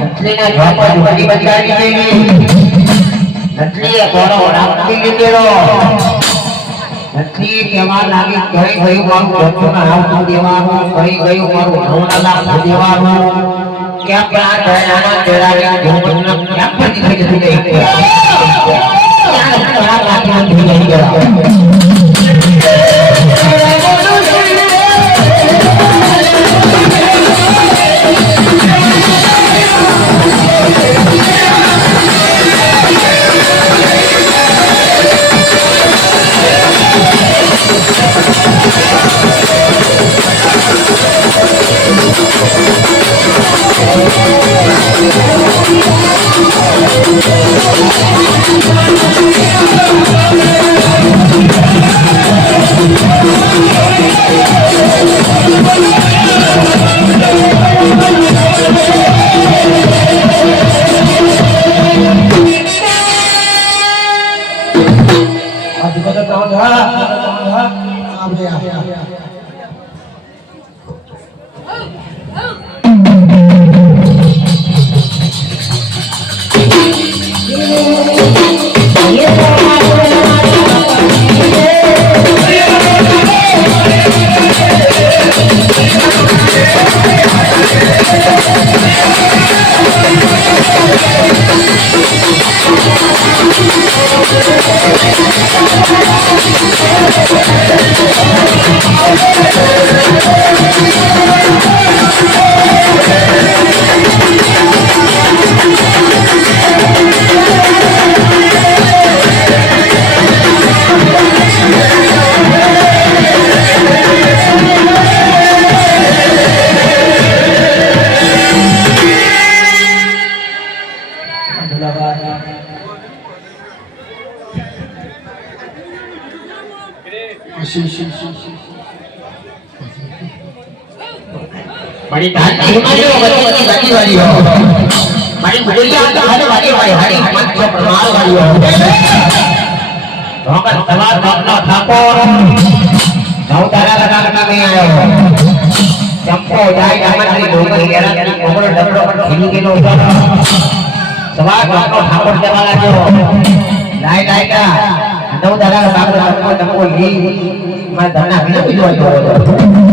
નટલીના જોપા બધી બચાવી દેવી નટલીએ કોરો રાખી લીધેલો નટલી કેવા લાગી કઈ ગયું મારું જોપના આવતું દેવાનું કઈ ગયું મારું ભવના લાખ દેવાનું કેમ આ નાના દેરાના જોપના કેમ બધી થઈ ગઈ ત્યાં ઘણા લાખમાં થઈ ગયા बड़ी धानी हमारी बच्ची बच्ची वाली हो बड़ी बुढ़िया तो हर वाली हरी मत जो प्रमाण वाली हो धोकर सवार अपना ठाकुर नौ तारा लगा में आयो चंपो जाय हमारी धोकर गेरा की कोमल डबड़ो पर खिली के लो सवार अपना ठाकुर जवाला जो लाय लाय का नौ तारा लगा चंपो चंपो ही मैं धरना बिना भी जो